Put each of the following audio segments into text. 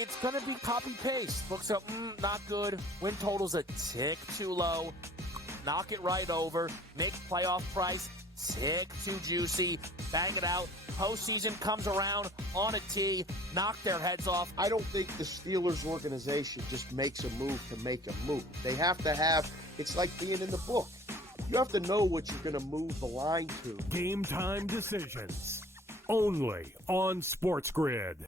it's going to be copy-paste. Looks up, not good. Win total's a tick too low. Knock it right over. Make playoff price tick too juicy. Bang it out. Postseason comes around on a tee. Knock their heads off. I don't think the Steelers organization just makes a move to make a move. They have to have, it's like being in the book. You have to know what you're going to move the line to. Game time decisions. Only on SportsGrid.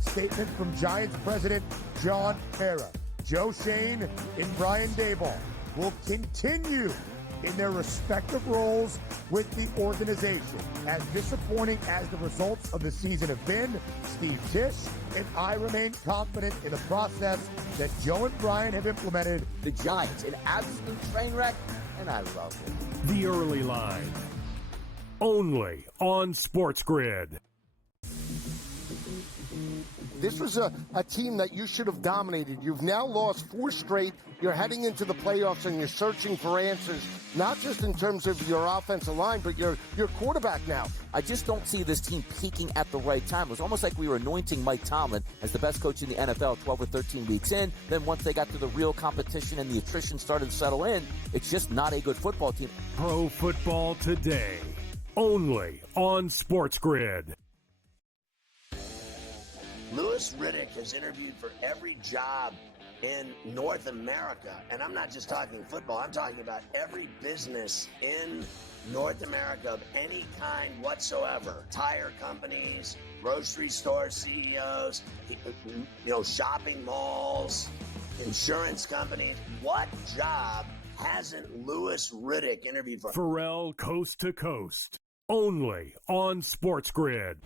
Statement from Giants president John Mara. Joe Shane and Brian Daboll will continue in their respective roles with the organization. As disappointing as the results of the season have been, Steve Tisch and I remain confident in the process that Joe and Brian have implemented. The Giants, an absolute train wreck, and I love it. The early line. Only on SportsGrid. This was a team that you should have dominated. You've now lost 4 straight. You're heading into the playoffs and you're searching for answers, not just in terms of your offensive line, but your quarterback now. I just don't see this team peaking at the right time. It was almost like we were anointing Mike Tomlin as the best coach in the NFL 12 or 13 weeks in. Then once they got to the real competition and the attrition started to settle in, it's just not a good football team. Pro Football Today. Only on SportsGrid. Louis Riddick has interviewed for every job in North America. And I'm not just talking football. I'm talking about every business in North America of any kind whatsoever. Tire companies, grocery store CEOs, shopping malls, insurance companies. What job hasn't Louis Riddick interviewed for? Pharrell Coast to Coast. Only on SportsGrid.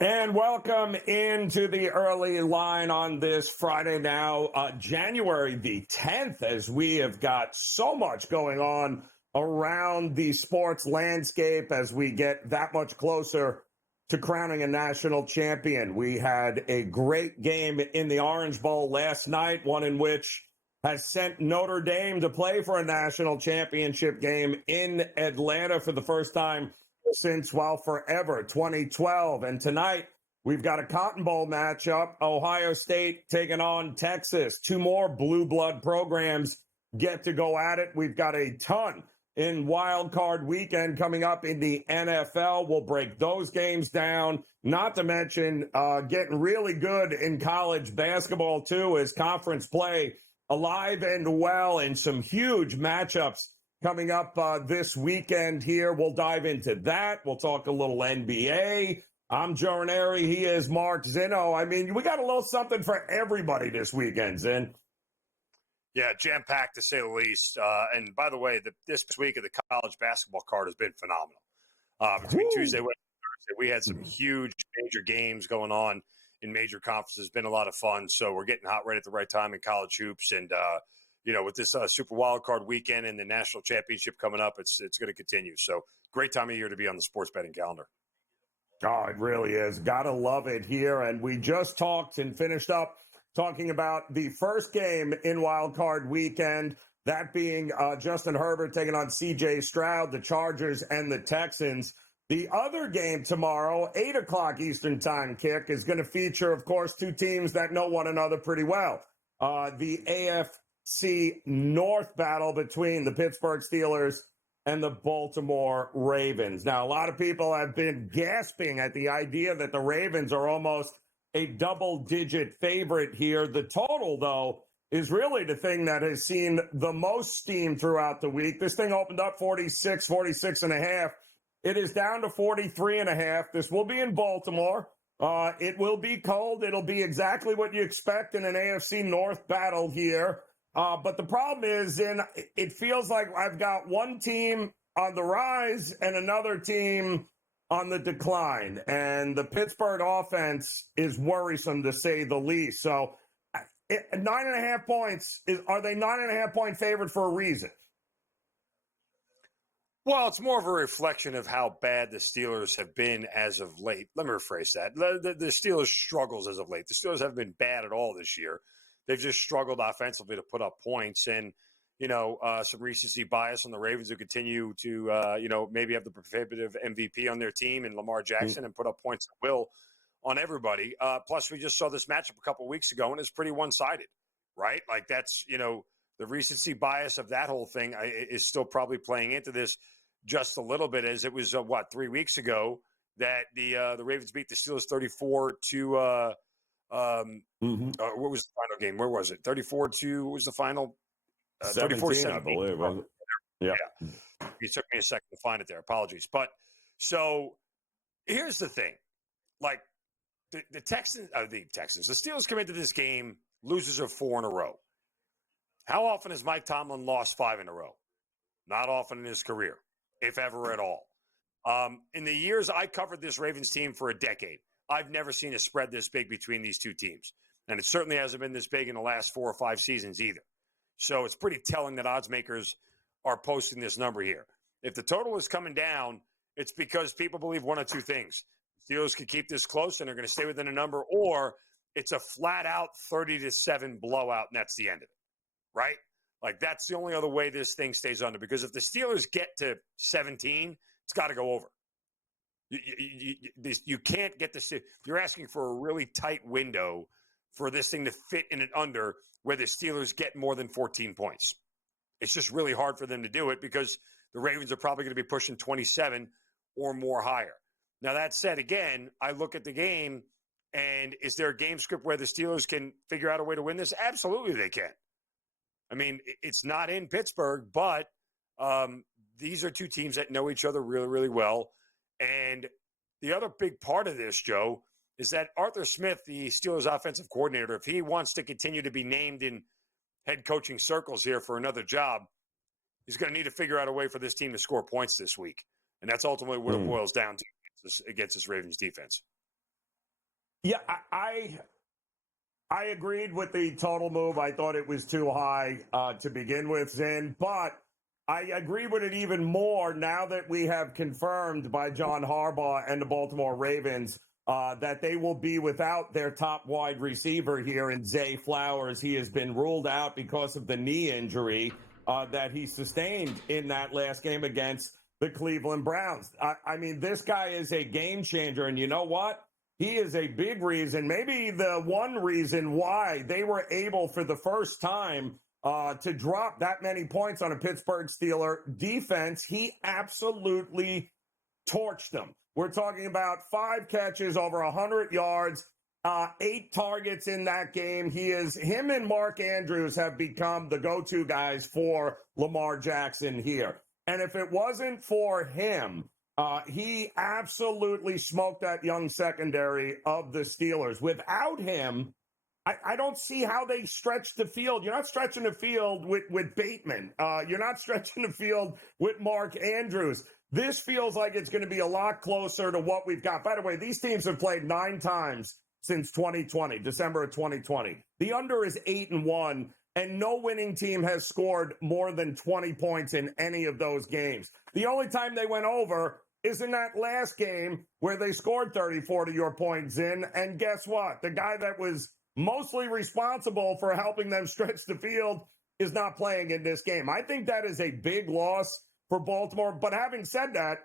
And welcome into the early line on this Friday now, January the 10th, as we have got so much going on around the sports landscape as we get that much closer to crowning a national champion. We had a great game in the Orange Bowl last night, one in which has sent Notre Dame to play for a national championship game in Atlanta for the first time since, forever, 2012. And tonight, we've got a Cotton Bowl matchup. Ohio State taking on Texas. 2 more blue blood programs get to go at it. We've got a ton in Wild Card Weekend coming up in the NFL. We'll break those games down, not to mention getting really good in college basketball, too, as conference play alive and well, and some huge matchups coming up this weekend here. We'll dive into that. We'll talk a little NBA. I'm Joe Ranieri. He is Mark Zinno. I mean, we got a little something for everybody this weekend, Zin. Yeah, jam-packed to say the least. And by the way, this week of the college basketball card has been phenomenal. Between Tuesday, Wednesday, Thursday, we had some huge major games going on in major conferences. It's been a lot of fun. So we're getting hot right at the right time in college hoops. And, with this Super Wild Card Weekend and the national championship coming up, it's going to continue. So great time of year to be on the sports betting calendar. Oh, it really is. Gotta love it here. And we just talked and finished up talking about the first game in Wild Card Weekend, that being Justin Herbert taking on C.J. Stroud, the Chargers and the Texans. The other game tomorrow, 8 o'clock Eastern Time kick, is going to feature, of course, 2 teams that know one another pretty well. The AFC North battle between the Pittsburgh Steelers and the Baltimore Ravens. Now, a lot of people have been gasping at the idea that the Ravens are almost a double-digit favorite here. The total, though, is really the thing that has seen the most steam throughout the week. This thing opened up 46 and a half. It is down to 43 and a half. This will be in Baltimore. It will be cold. It'll be exactly what you expect in an AFC North battle here. But the problem is, it feels like I've got one team on the rise and another team on the decline. And the Pittsburgh offense is worrisome, to say the least. So 9.5 points, are they 9.5 point favorite for a reason? Well, it's more of a reflection of how bad the Steelers have been as of late. Let me rephrase that. The Steelers' struggles as of late. The Steelers haven't been bad at all this year. They've just struggled offensively to put up points. And, some recency bias on the Ravens who continue to, maybe have the prohibitive MVP on their team and Lamar Jackson and put up points at will on everybody. Plus, we just saw this matchup a couple of weeks ago, and it's pretty one-sided, right? Like that's, the recency bias of that whole thing is still probably playing into this just a little bit, as it was 3 weeks ago that the Ravens beat the Steelers 34 to what was the final game? Where was it? 34 what was the final? 17, I believe. Wasn't it? Yeah. It took me a second to find it there. Apologies. But so here's the thing. Like the Steelers come into this game losers of 4 in a row. How often has Mike Tomlin lost 5 in a row? Not often in his career, if ever at all. In the years I covered this Ravens team for a decade, I've never seen a spread this big between these two teams. And it certainly hasn't been this big in the last 4 or 5 seasons either. So it's pretty telling that odds makers are posting this number here. If the total is coming down, it's because people believe one of two things. The Steelers could keep this close and they're going to stay within a number, or it's a flat-out 30-7 blowout, and that's the end of it, right? Like, that's the only other way this thing stays under, because if the Steelers get to 17, it's got to go over. You can't get this. You're asking for a really tight window for this thing to fit in an under where the Steelers get more than 14 points. It's just really hard for them to do it because the Ravens are probably going to be pushing 27 or more higher. Now, that said, again, I look at the game, and is there a game script where the Steelers can figure out a way to win this? Absolutely they can. I mean, it's not in Pittsburgh, but these are two teams that know each other really, really well. And the other big part of this, Joe, is that Arthur Smith, the Steelers offensive coordinator, if he wants to continue to be named in head coaching circles here for another job, he's going to need to figure out a way for this team to score points this week. And that's ultimately what it boils down to against this Ravens defense. Yeah, I agreed with the total move. I thought it was too high to begin with, Zin. But I agree with it even more now that we have confirmed by John Harbaugh and the Baltimore Ravens that they will be without their top wide receiver here in Zay Flowers. He has been ruled out because of the knee injury that he sustained in that last game against the Cleveland Browns. I mean, this guy is a game changer, and you know what? He is a big reason, maybe the one reason why they were able for the first time to drop that many points on a Pittsburgh Steeler defense. He absolutely torched them. We're talking about 5 catches, over 100 yards, 8 targets in that game. Him and Mark Andrews have become the go-to guys for Lamar Jackson here. And if it wasn't for him, he absolutely smoked that young secondary of the Steelers. Without him, I don't see how they stretch the field. You're not stretching the field with Bateman. You're not stretching the field with Mark Andrews. This feels like it's going to be a lot closer to what we've got. By the way, these teams have played 9 times since 2020, December of 2020. The under is 8-1, and no winning team has scored more than 20 points in any of those games. The only time they went over is in that last game where they scored 34, to your point, Zin. And guess what? The guy that was mostly responsible for helping them stretch the field is not playing in this game. I think that is a big loss for Baltimore. But having said that,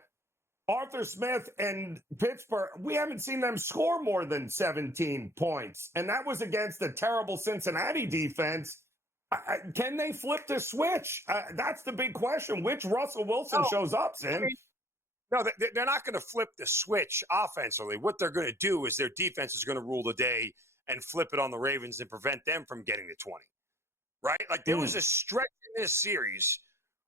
Arthur Smith and Pittsburgh, we haven't seen them score more than 17 points. And that was against a terrible Cincinnati defense. Can they flip the switch? That's the big question. Which Russell Wilson shows up, Zin? No, they're not going to flip the switch offensively. What they're going to do is their defense is going to rule the day and flip it on the Ravens and prevent them from getting to 20, right? Like there was a stretch in this series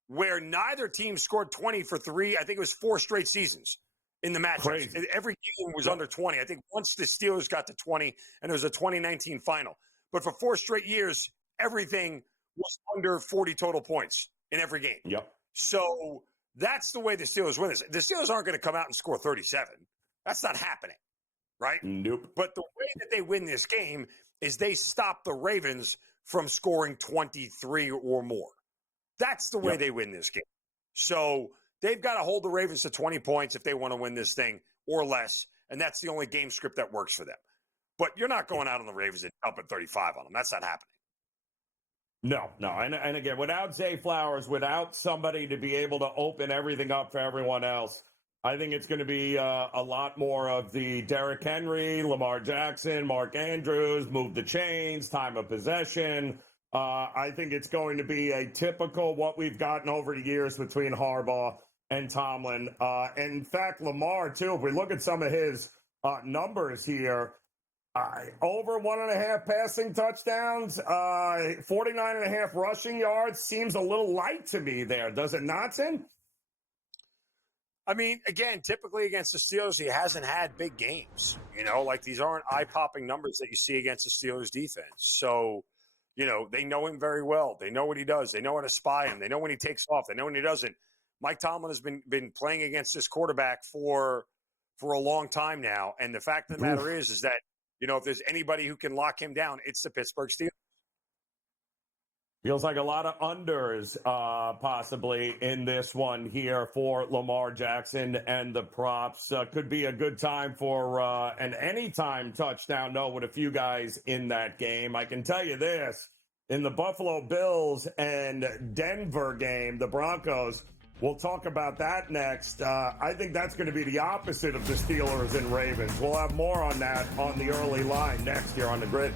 where neither team scored 20 for 3. I think it was 4 straight seasons in the matchups. Every game was under 20. I think once the Steelers got to 20, and it was a 2019 final. But for 4 straight years, everything was under 40 total points in every game. Yep. So that's the way the Steelers win this. The Steelers aren't going to come out and score 37. That's not happening, right? Nope. But the way that they win this game is they stop the Ravens from scoring 23 or more. That's the way they win this game. So they've got to hold the Ravens to 20 points if they want to win this thing or less, and that's the only game script that works for them. But you're not going out on the Ravens and up at 35 on them. That's not happening. No. And again, without Zay Flowers, without somebody to be able to open everything up for everyone else, I think it's going to be a lot more of the Derrick Henry, Lamar Jackson, Mark Andrews, move the chains, time of possession. I think it's going to be a typical what we've gotten over the years between Harbaugh and Tomlin. And in fact, Lamar, too, if we look at some of his numbers here, over 1.5 passing touchdowns, 49.5 rushing yards seems a little light to me there. Does it not, Sin? I mean, again, typically against the Steelers, he hasn't had big games. Like these aren't eye-popping numbers that you see against the Steelers defense. So, they know him very well. They know what he does. They know how to spy him. They know when he takes off. They know when he doesn't. Mike Tomlin has been playing against this quarterback for a long time now. And the fact of the matter is that, if there's anybody who can lock him down, it's the Pittsburgh Steelers. Feels like a lot of unders possibly in this one here for Lamar Jackson and the props. Could be a good time for an anytime touchdown, though, with a few guys in that game. I can tell you this, in the Buffalo Bills and Denver game, the Broncos, we'll talk about that next. I think that's going to be the opposite of the Steelers and Ravens. We'll have more on that on the early line next here on the Grid.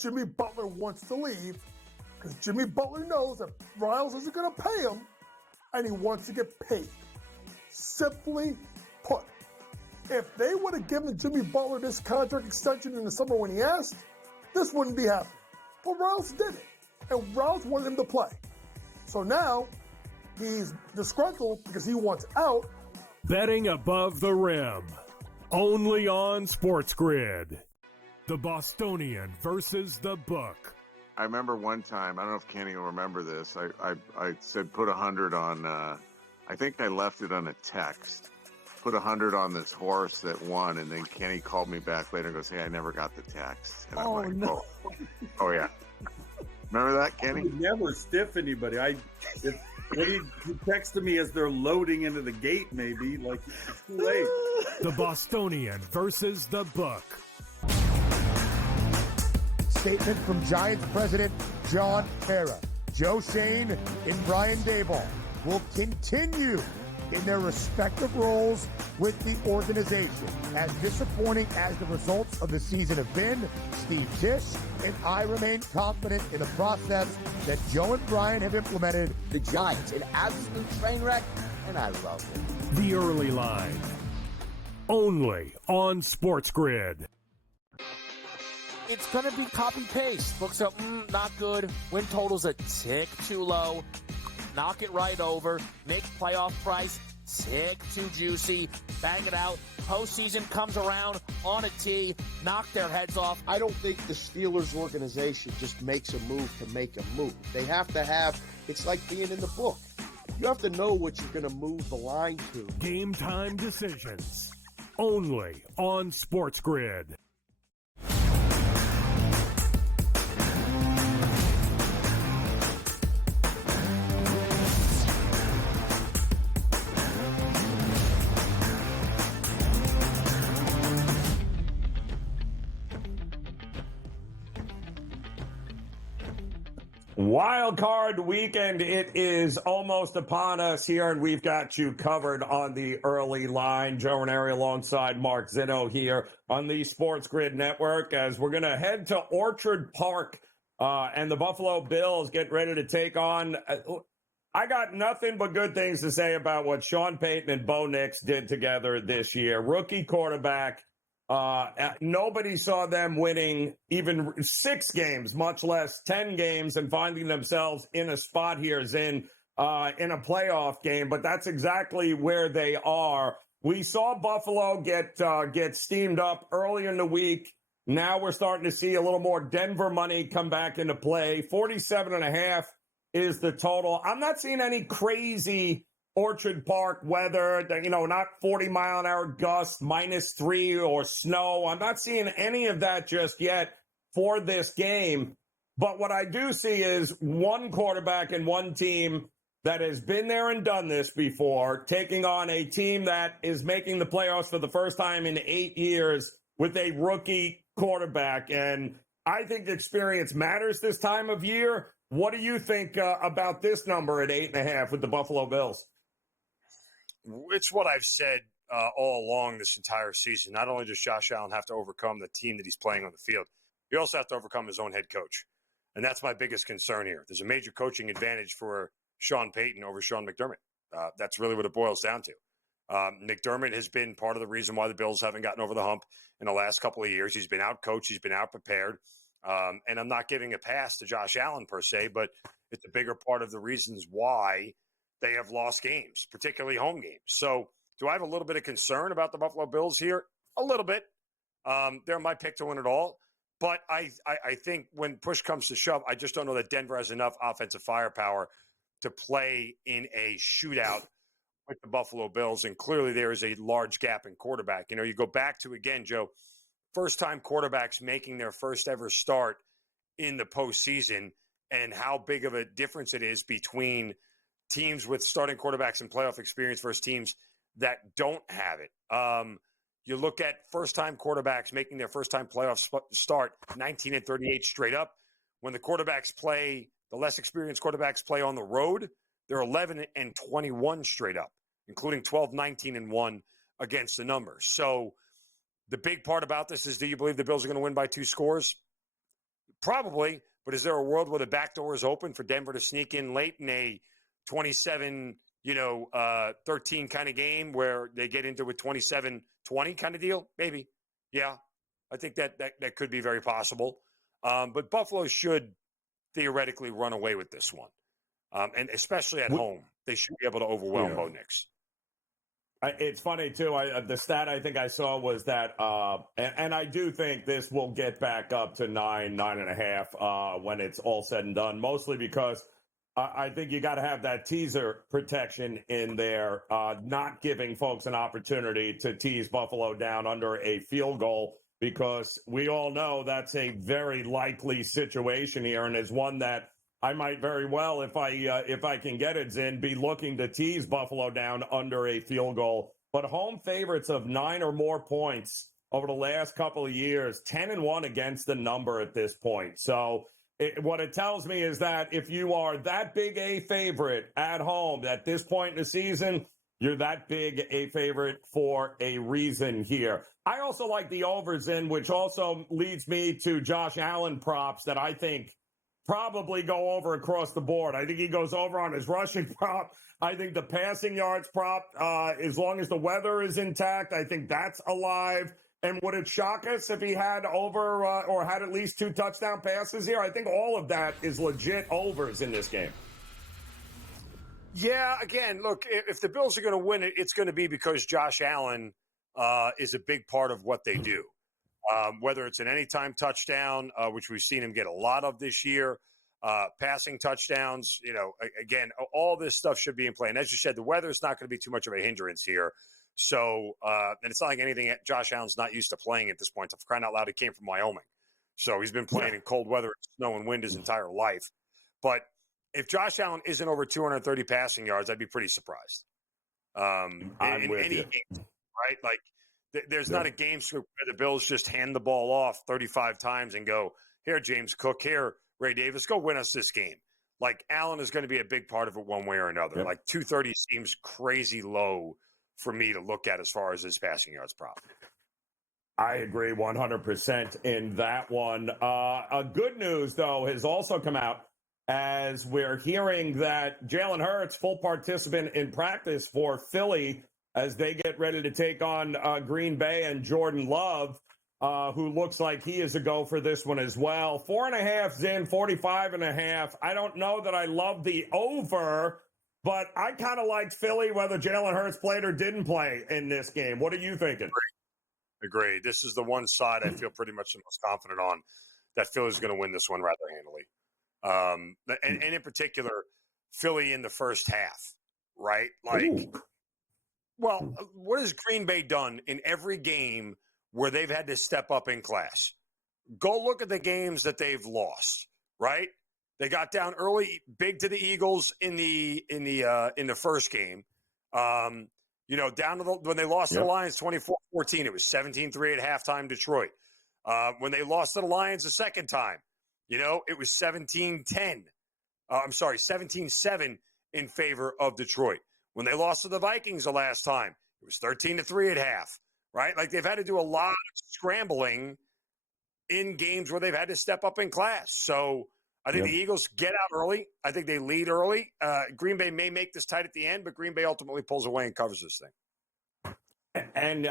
Jimmy Butler wants to leave because Jimmy Butler knows that Riles isn't going to pay him, and he wants to get paid. Simply put, if they would have given Jimmy Butler this contract extension in the summer when he asked, this wouldn't be happening. But Riles did it, and Riles wanted him to play. So now he's disgruntled because he wants out. Betting above the rim, only on SportsGrid. The Bostonian versus the book. I remember one time, I don't know if Kenny will remember this, I said put 100 on, I think I left it on a text, put 100 on this horse that won, and then Kenny called me back later and goes, hey, I never got the text. And I'm like, no. Oh yeah. Remember that, Kenny? I would never stiff anybody. He texted me as they're loading into the gate, maybe, like it's too late. The Bostonian versus the book. Statement from Giants president John Mara. Joe Shane and Brian Daboll will continue in their respective roles with the organization. As disappointing as the results of the season have been, Steve Tisch and I remain confident in the process that Joe and Brian have implemented. The Giants, an absolute train wreck, and I love it. The early line, only on SportsGrid. It's going to be copy-paste. Books up, not good. Win total's a tick too low. Knock it right over. Make playoff price tick too juicy. Bang it out. Postseason comes around on a tee. Knock their heads off. I don't think the Steelers organization just makes a move to make a move. They have to have, it's like being in the book. You have to know what you're going to move the line to. Game time decisions, only on SportsGrid. Wild card weekend, it is almost upon us here, and we've got you covered on the early line. Joe Ranieri alongside Mark Zinno here on the SportsGrid Network as we're going to head to Orchard Park and the Buffalo Bills get ready to take on. I got nothing but good things to say about what Sean Payton and Bo Nix did together this year. Rookie quarterback. Nobody saw them winning even 6 games, much less 10 games, and finding themselves in a spot here as in a playoff game. But that's exactly where they are. we saw Buffalo get steamed up early in the week. Now we're starting to see a little more Denver money come back into play. 47.5 is the total. I'm not seeing any crazy Orchard Park weather, not 40-mile-an-hour gusts, -3 or snow. I'm not seeing any of that just yet for this game. But what I do see is one quarterback and one team that has been there and done this before, taking on a team that is making the playoffs for the first time in 8 years with a rookie quarterback. And I think experience matters this time of year. What do you think about this number at 8.5 with the Buffalo Bills? It's what I've said all along this entire season. Not only does Josh Allen have to overcome the team that he's playing on the field, he also has to overcome his own head coach. And that's my biggest concern here. There's a major coaching advantage for Sean Payton over Sean McDermott. That's really what it boils down to. McDermott has been part of the reason why the Bills haven't gotten over the hump in the last couple of years. He's been out-coached. He's been out-prepared. And I'm not giving a pass to Josh Allen per se, but it's a bigger part of the reasons why they have lost games, particularly home games. So do I have a little bit of concern about the Buffalo Bills here? A little bit. They're my pick to win it all. But I think when push comes to shove, I just don't know that Denver has enough offensive firepower to play in a shootout with the Buffalo Bills. And clearly there is a large gap in quarterback. You go back to, again, Joe, first-time quarterbacks making their first ever start in the postseason and how big of a difference it is between teams with starting quarterbacks and playoff experience versus teams that don't have it. You look at first-time quarterbacks making their first-time playoff start, 19-38 straight up. When the quarterbacks play, the less experienced quarterbacks play on the road, they're 11-21 straight up, including 12-19-1 against the numbers. So the big part about this is, do you believe the Bills are going to win by 2 scores? Probably, but is there a world where the back door is open for Denver to sneak in late in a 27, 13 kind of game where they get into a 27-20 kind of deal? Maybe. Yeah, I think that could be very possible. But Buffalo should theoretically run away with this one. And especially at home, they should be able to overwhelm Bo Nix. It's funny, too. The stat I think I saw was that, and I do think this will get back up to 9.5 when it's all said and done, mostly because I think you got to have that teaser protection in there, not giving folks an opportunity to tease Buffalo down under a field goal, because we all know that's a very likely situation here and is one that I might very well, if I can get it, Zin, be looking to tease Buffalo down under a field goal. But home favorites of 9 or more points over the last couple of years, 10-1 against the number at this point. So what it tells me is that if you are that big a favorite at home at this point in the season, you're that big a favorite for a reason here. I also like the overs in, which also leads me to Josh Allen props that I think probably go over across the board. I think he goes over on his rushing prop. I think the passing yards prop, as long as the weather is intact, I think that's alive. And would it shock us if he had over or had at least 2 touchdown passes here? I think all of that is legit overs in this game. Yeah, again, look, if the Bills are going to win it, it's going to be because Josh Allen is a big part of what they do. Whether it's an anytime touchdown, which we've seen him get a lot of this year, passing touchdowns, again, all this stuff should be in play. And as you said, the weather is not going to be too much of a hindrance here. So, and it's not like anything Josh Allen's not used to playing at this point. For crying out loud, he came from Wyoming. So he's been playing in cold weather, snow and wind his entire life. But if Josh Allen isn't over 230 passing yards, I'd be pretty surprised. In any game, right? Like, there's not a game script where the Bills just hand the ball off 35 times and go, here, James Cook, here, Ray Davis, go win us this game. Like, Allen is going to be a big part of it one way or another. Like, 230 seems crazy low for me to look at as far as his passing yards prop. I agree 100% in that one. Good news, though, has also come out as we're hearing that Jalen Hurts, full participant in practice for Philly, as they get ready to take on Green Bay and Jordan Love, who looks like he is a go for this one as well. 4.5 Zin, 45.5. I don't know that I love the over, But I kind of liked Philly, whether Jalen Hurts played or didn't play in this game. What are you thinking? Agree. This is the one side I feel pretty much the most confident on that Philly's going to win this one rather handily. And in particular, Philly in the first half, right? Like, well, what has Green Bay done in every game where they've had to step up in class? Go look at the games that they've lost, right? They got down early, big to the Eagles in the first game. Down to when they lost to the Lions 24-14, it was 17-3 at halftime, Detroit. When they lost to the Lions the second time, it was 17-10. 17-7 in favor of Detroit. When they lost to the Vikings the last time, it was 13-3 at half, right? Like they've had to do a lot of scrambling in games where they've had to step up in class. So I think the Eagles get out early. I think they lead early. Green Bay may make this tight at the end, but Green Bay ultimately pulls away and covers this thing. And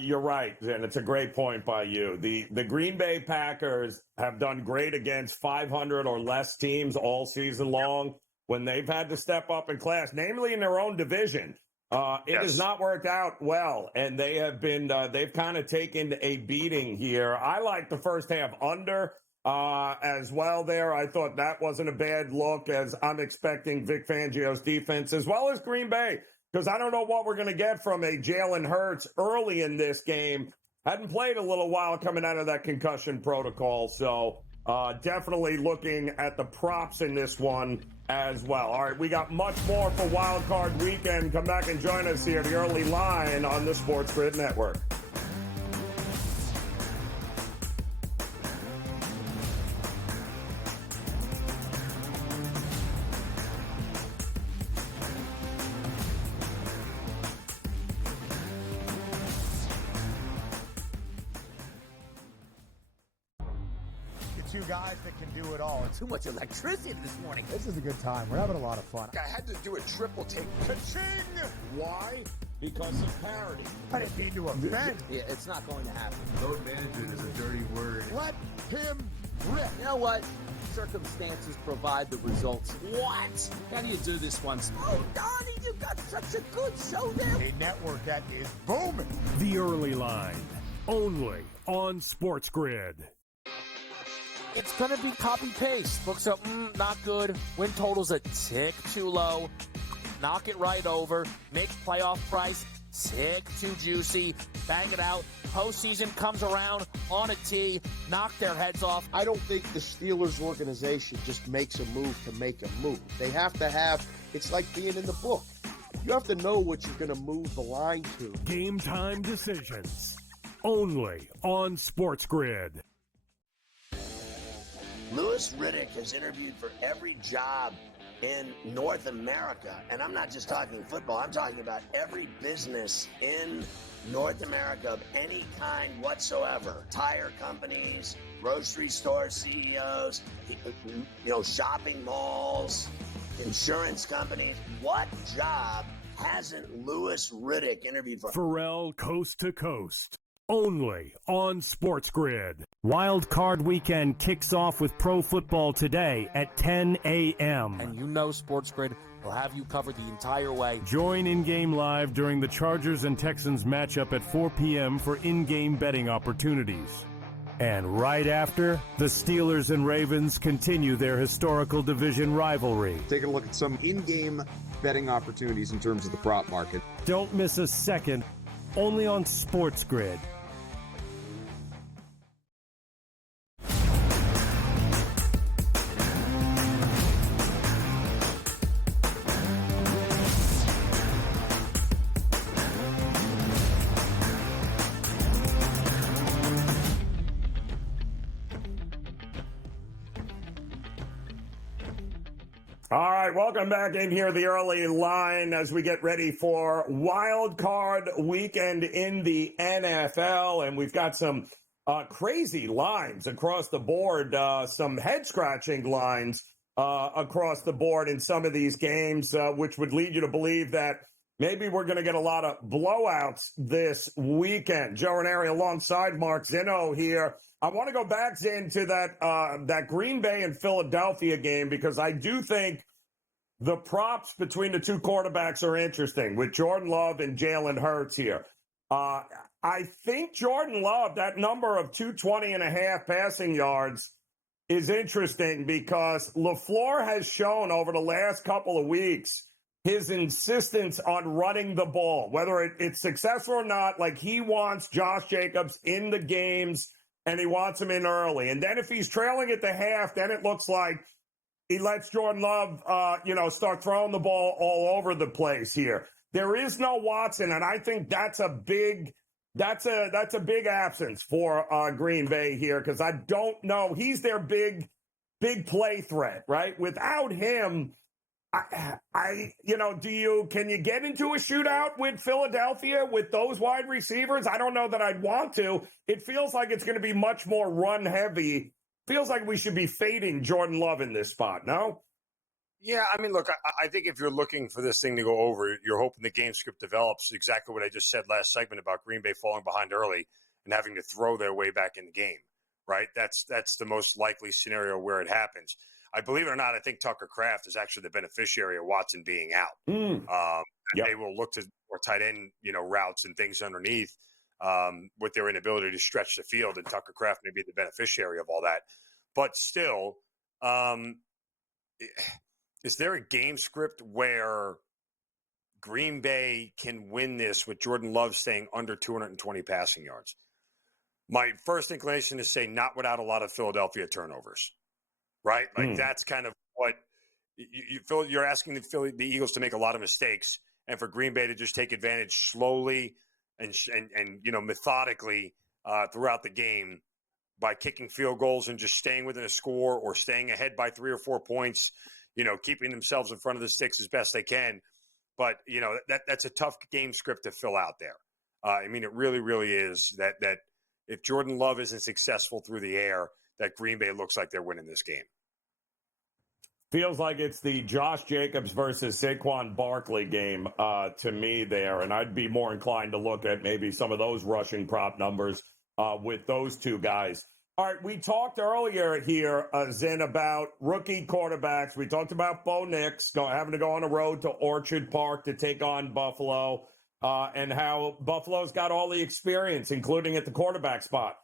you're right, and it's a great point by you. The Green Bay Packers have done great against 500 or less teams all season long when they've had to step up in class, namely in their own division. It has not worked out well, and they have been they've kind of taken a beating here. I like the first half under as well there. I thought that wasn't a bad look, as I'm expecting Vic Fangio's defense as well as Green Bay, because I don't know what we're going to get from a Jalen Hurts early in this game. Hadn't played a little while coming out of that concussion protocol, so definitely looking at the props in this one as well. All right, we got much more for Wild Card Weekend. Come back and join us here, the early line on the SportsGrid Network. Two guys that can do it all. Too much electricity this morning. This is a good time. We're having a lot of fun. I had to do a triple take. Ka-ching! Why? Because of parity. I didn't mean to offend. Yeah, it's not going to happen. Load management is a dirty word. Let him rip. You know what? Circumstances provide the results. What? How do you do this one? Oh, Donnie, you got such a good show there. A network that is booming. The Early Line, only on SportsGrid. It's going to be copy-paste. Books up, not good. Win total's a tick too low. Knock it right over. Make playoff price tick too juicy. Bang it out. Postseason comes around on a tee. Knock their heads off. I don't think the Steelers organization just makes a move to make a move. They have to have, it's like being in the book. You have to know what you're going to move the line to. Game time decisions, only on SportsGrid. Louis Riddick has interviewed for every job in North America. And I'm not just talking football. I'm talking about every business in North America of any kind whatsoever. Tire companies, grocery store CEOs, shopping malls, insurance companies. What job hasn't Louis Riddick interviewed for? Pharrell Coast to Coast, only on SportsGrid. Wild Card Weekend kicks off with pro football today at 10 a.m. And SportsGrid will have you covered the entire way. Join in-game live during the Chargers and Texans matchup at 4 p.m. for in-game betting opportunities. And right after, the Steelers and Ravens continue their historical division rivalry. Take a look at some in-game betting opportunities in terms of the prop market. Don't miss a second, only on SportsGrid. All right, welcome back in here, the early line, as we get ready for Wild Card Weekend in the NFL. And we've got some crazy lines across the board, some head-scratching lines across the board in some of these games, which would lead you to believe that maybe we're going to get a lot of blowouts this weekend. Joe Ranieri alongside Mark Zinno here. I want to go back into that Green Bay and Philadelphia game, because I do think The props between the two quarterbacks are interesting with Jordan Love and Jalen Hurts here. I think Jordan Love, that number of 220.5 passing yards is interesting because LaFleur has shown over the last couple of weeks his insistence on running the ball, whether it's successful or not. Like, he wants Josh Jacobs in the games and he wants him in early. And then if he's trailing at the half, then it looks like he lets Jordan Love, start throwing the ball all over the place here. There is no Watson, and I think that's a big absence for Green Bay here because I don't know. He's their big play threat, right? Without him, can you get into a shootout with Philadelphia with those wide receivers? I don't know that I'd want to. It feels like it's going to be much more run heavy. Feels like we should be fading Jordan Love in this spot, no? Yeah, I mean, look, I think if you're looking for this thing to go over, you're hoping the game script develops exactly what I just said last segment about Green Bay falling behind early and having to throw their way back in the game, right? That's the most likely scenario where it happens. I believe it or not, I think Tucker Kraft is actually the beneficiary of Watson being out. They will look to more tight end, routes and things underneath with their inability to stretch the field, and Tucker Kraft may be the beneficiary of all that. But still, is there a game script where Green Bay can win this with Jordan Love staying under 220 passing yards? My first inclination is to say not without a lot of Philadelphia turnovers, right? Like that's kind of what you're asking the Eagles to make a lot of mistakes, and for Green Bay to just take advantage slowly and methodically throughout the game by kicking field goals and just staying within a score or staying ahead by 3 or 4 points. Keeping themselves in front of the sticks as best they can. But, that's a tough game script to fill out there. It really, really is that if Jordan Love isn't successful through the air, that Green Bay looks like they're winning this game. Feels like it's the Josh Jacobs versus Saquon Barkley game to me there. And I'd be more inclined to look at maybe some of those rushing prop numbers with those two guys. All right, we talked earlier here, Zin, about rookie quarterbacks. We talked about Bo Nix having to go on the road to Orchard Park to take on Buffalo, and how Buffalo's got all the experience, including at the quarterback spot.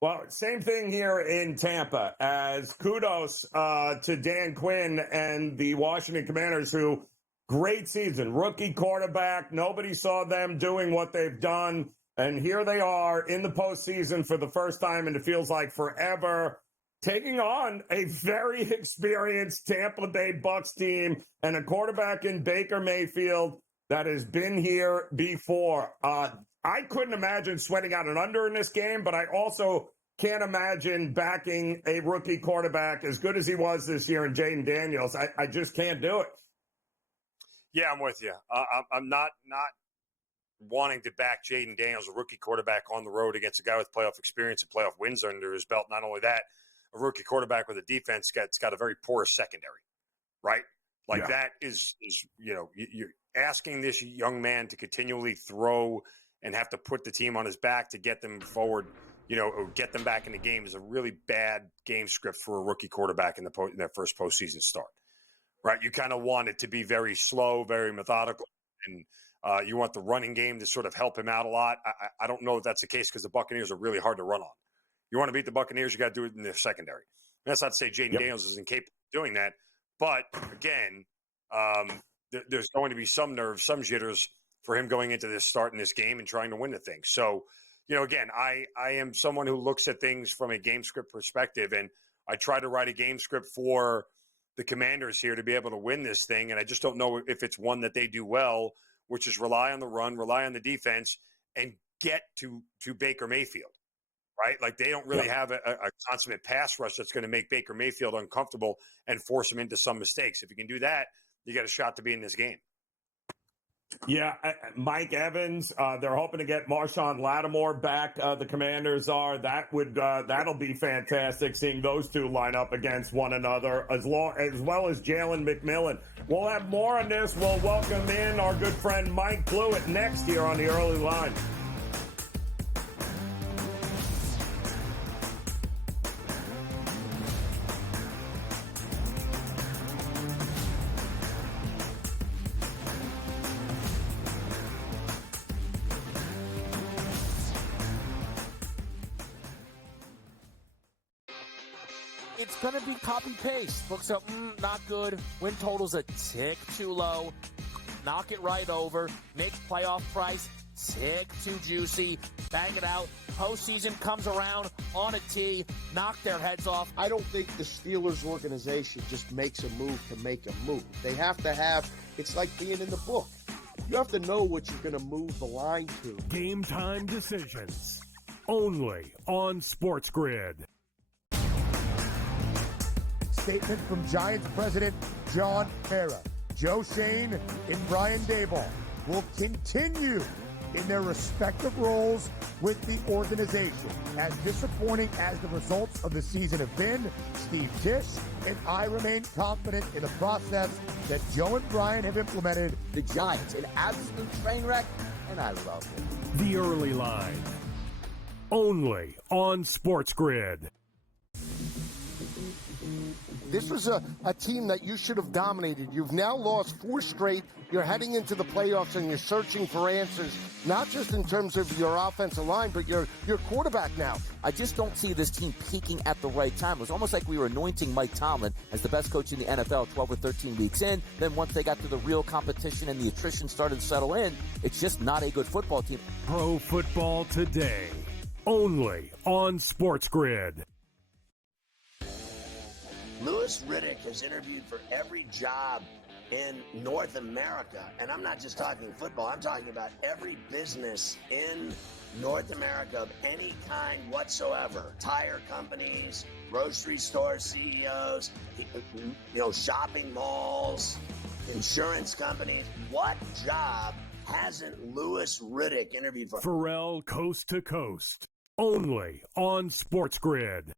Well, same thing here in Tampa, as kudos to Dan Quinn and the Washington Commanders, who, great season, rookie quarterback. Nobody saw them doing what they've done. And here they are in the postseason for the first time, and it feels like forever, taking on a very experienced Tampa Bay Bucs team and a quarterback in Baker Mayfield that has been here before. I couldn't imagine sweating out an under in this game, but I also can't imagine backing a rookie quarterback as good as he was this year in Jaden Daniels. I just can't do it. Yeah, I'm with you. I'm not wanting to back Jaden Daniels, a rookie quarterback, on the road against a guy with playoff experience and playoff wins under his belt. Not only that, a rookie quarterback with a defense that's got a very porous secondary, right? Like that is you're asking this young man to continually throw and have to put the team on his back to get them forward, or get them back in the game is a really bad game script for a rookie quarterback in their first postseason start, right? You kind of want it to be very slow, very methodical, and you want the running game to sort of help him out a lot. I don't know if that's the case because the Buccaneers are really hard to run on. You want to beat the Buccaneers, you got to do it in their secondary. And that's not to say Jaden Daniels is incapable of doing that. But, again, there's going to be some nerves, some jitters for him going into this, starting this game and trying to win the thing. So, again, I am someone who looks at things from a game script perspective, and I try to write a game script for the Commanders here to be able to win this thing. And I just don't know if it's one that they do well, which is rely on the run, rely on the defense, and get to Baker Mayfield, right? Like they don't really have a consummate pass rush that's going to make Baker Mayfield uncomfortable and force him into some mistakes. If you can do that, you got a shot to be in this game. Yeah, Mike Evans, they're hoping to get Marshawn Lattimore back. The Commanders are. That'll be fantastic, seeing those two line up against one another, as well as Jalen McMillan. We'll have more on this. We'll welcome in our good friend Mike Blewitt next here on the Early Line. It's going to be copy-paste. Books up, not good. Win total's a tick too low. Knock it right over. Make playoff price tick too juicy. Bang it out. Postseason comes around on a tee. Knock their heads off. I don't think the Steelers organization just makes a move to make a move. They have to have, it's like being in the book. You have to know what you're going to move the line to. Game time decisions. Only on SportsGrid. Statement from Giants president John Mara. Joe Shane and Brian Daboll will continue in their respective roles with the organization. As disappointing as the results of the season have been, Steve Tisch and I remain confident in the process that Joe and Brian have implemented. The Giants, an absolute train wreck, and I love it. The Early Line. Only on SportsGrid. This was a team that you should have dominated. You've now lost 4 straight. You're heading into the playoffs and you're searching for answers, not just in terms of your offensive line, but your quarterback now. I just don't see this team peaking at the right time. It was almost like we were anointing Mike Tomlin as the best coach in the NFL 12 or 13 weeks in. Then once they got to the real competition and the attrition started to settle in, it's just not a good football team. Pro Football Today. Only on SportsGrid. Louis Riddick has interviewed for every job in North America. And I'm not just talking football. I'm talking about every business in North America of any kind whatsoever. Tire companies, grocery store CEOs, shopping malls, insurance companies. What job hasn't Louis Riddick interviewed for? Pharrell Coast to Coast. Only on SportsGrid.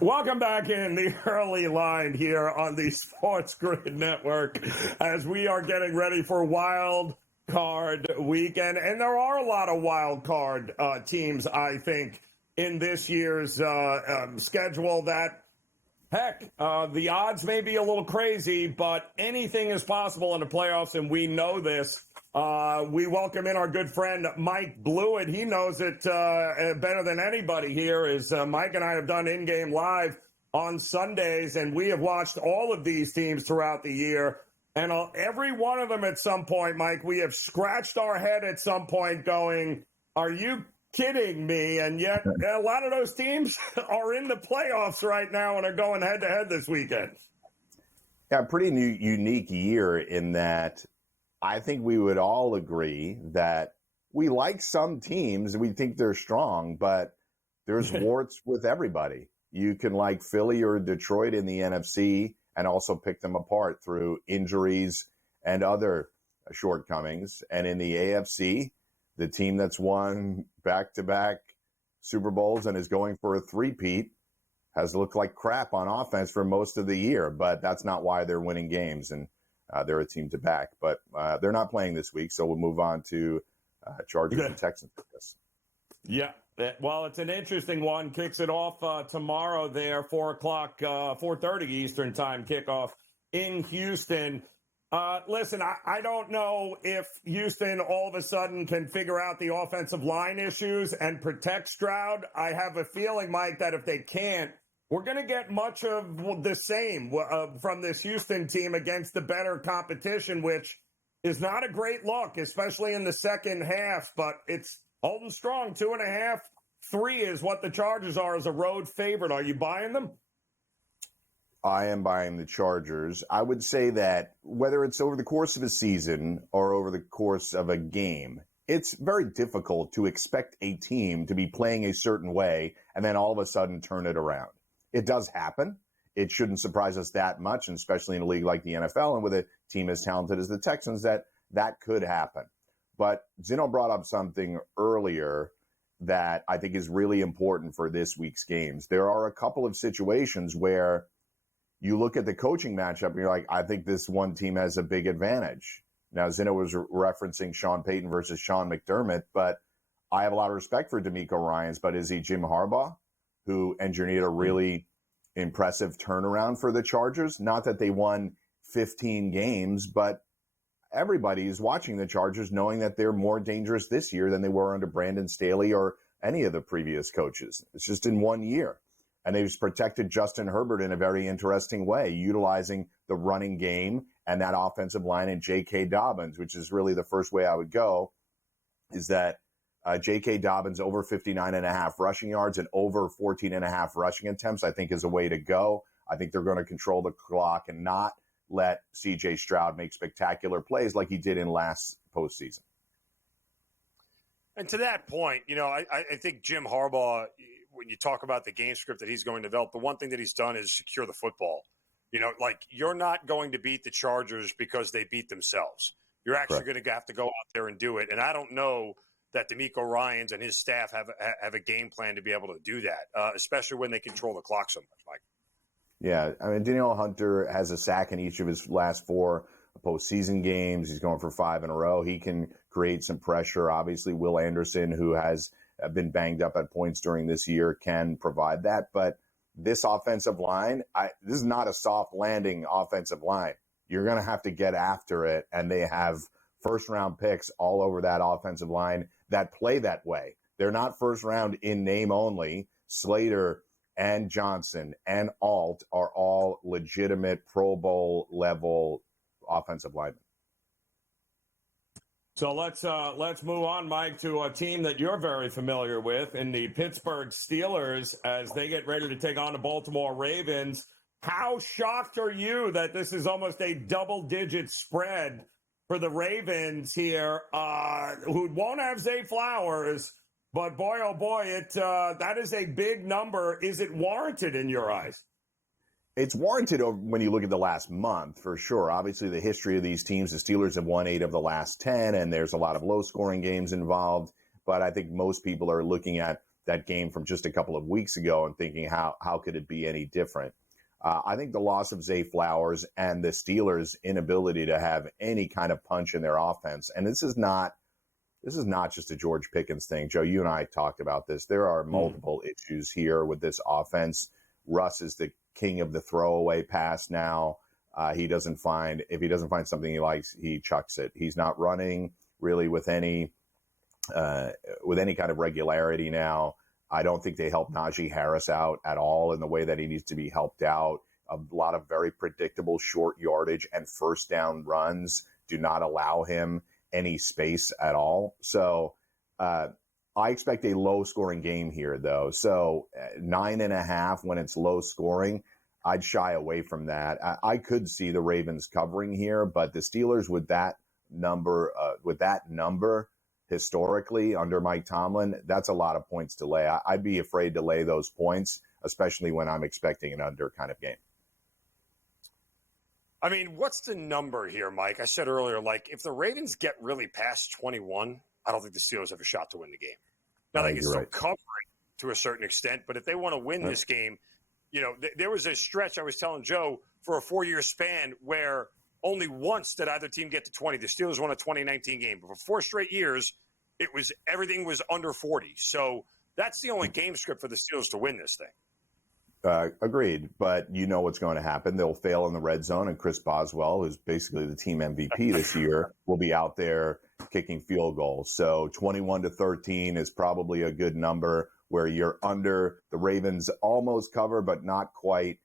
Welcome back in the early line here on the SportsGrid Network as we are getting ready for Wild Card Weekend. And there are a lot of wild card teams, I think, in this year's schedule that, heck, the odds may be a little crazy, but anything is possible in the playoffs, and we know this. We welcome in our good friend Mike Blewitt. He knows it better than anybody here. Is Mike and I have done in-game live on Sundays, and we have watched all of these teams throughout the year. And every one of them at some point, Mike, we have scratched our head at some point going, are you kidding me? And yet a lot of those teams are in the playoffs right now and are going head-to-head this weekend. Yeah, pretty unique year in that I think we would all agree that we like some teams and we think they're strong, but there's warts with everybody. You can like Philly or Detroit in the NFC and also pick them apart through injuries and other shortcomings. And in the AFC, the team that's won back-to-back Super Bowls and is going for a three-peat has looked like crap on offense for most of the year, but that's not why they're winning games. And they're a team to back, but they're not playing this week, so we'll move on to Chargers and Texans. Yeah, well, it's an interesting one. Kicks it off tomorrow there, 4 o'clock, 4:30 Eastern time kickoff in Houston. Listen, I don't know if Houston all of a sudden can figure out the offensive line issues and protect Stroud. I have a feeling, Mike, that if they can't, we're going to get much of the same from this Houston team against the better competition, which is not a great look, especially in the second half. But it's holding strong. 2.5, 3 is what the Chargers are as a road favorite. Are you buying them? I am buying the Chargers. I would say that whether it's over the course of a season or over the course of a game, it's very difficult to expect a team to be playing a certain way and then all of a sudden turn it around. It does happen. It shouldn't surprise us that much, and especially in a league like the NFL and with a team as talented as the Texans, that could happen. But Zino brought up something earlier that I think is really important for this week's games. There are a couple of situations where you look at the coaching matchup and you're like, I think this one team has a big advantage. Now, Zeno was referencing Sean Payton versus Sean McDermott, but I have a lot of respect for DeMeco Ryans, but is he Jim Harbaugh, who engineered a really impressive turnaround for the Chargers? Not that they won 15 games, but everybody is watching the Chargers knowing that they're more dangerous this year than they were under Brandon Staley or any of the previous coaches. It's just in 1 year. And they've protected Justin Herbert in a very interesting way, utilizing the running game and that offensive line and J.K. Dobbins, which is really the first way I would go, is that J.K. Dobbins over 59.5 rushing yards and over 14.5 rushing attempts, I think is a way to go. I think they're going to control the clock and not let C.J. Stroud make spectacular plays like he did in last postseason. And to that point, I think Jim Harbaugh, when you talk about the game script that he's going to develop, the one thing that he's done is secure the football. You're not going to beat the Chargers because they beat themselves. You're actually going to have to go out there and do it. And I don't know that DeMeco Ryans and his staff have a game plan to be able to do that, especially when they control the clock so much, Mike. Yeah, I mean, Danielle Hunter has a sack in each of his last 4 postseason games. He's going for 5 in a row. He can create some pressure. Obviously, Will Anderson, who has been banged up at points during this year, can provide that. But this offensive line, this is not a soft landing offensive line. You're going to have to get after it, and they have first-round picks all over that offensive line that play that way. They're not first-round in name only. Slater and Johnson and Alt are all legitimate Pro Bowl level offensive linemen. So let's move on, Mike, to a team that you're very familiar with in the Pittsburgh Steelers as they get ready to take on the Baltimore Ravens. How shocked are you that this is almost a double-digit spread for the Ravens here, who won't have Zay Flowers? But boy, oh boy, that is a big number. Is it warranted in your eyes? It's warranted when you look at the last month, for sure. Obviously, the history of these teams, the Steelers have won 8 of the last 10, and there's a lot of low-scoring games involved. But I think most people are looking at that game from just a couple of weeks ago and thinking, how could it be any different? I think the loss of Zay Flowers and the Steelers' inability to have any kind of punch in their offense, and this is not just a George Pickens thing. Joe, you and I talked about this. There are multiple issues here with this offense. Russ is the king of the throwaway pass now. If he doesn't find something he likes, he chucks it. He's not running really with any kind of regularity now. I don't think they help Najee Harris out at all in the way that he needs to be helped out. A lot of very predictable short yardage and first down runs do not allow him any space at all. So I expect a low-scoring game here, though. So 9.5 when it's low-scoring, I'd shy away from that. I could see the Ravens covering here, but the Steelers with that number historically under Mike Tomlin, that's a lot of points to lay. I'd be afraid to lay those points, especially when I'm expecting an under kind of game. I mean, what's the number here, Mike? I said earlier, if the Ravens get really past 21, I don't think the Steelers have a shot to win the game. Now, they can still cover it to a certain extent, but if they want to win this game, there was a stretch, I was telling Joe, for a 4-year span where only once did either team get to 20. The Steelers won a 2019 game. But for 4 straight years, everything was under 40. So that's the only game script for the Steelers to win this thing. Agreed, but you know what's going to happen. They'll fail in the red zone, and Chris Boswell, who's basically the team MVP this year, will be out there kicking field goals. So 21-13 is probably a good number where you're under. The Ravens almost cover, but not quite.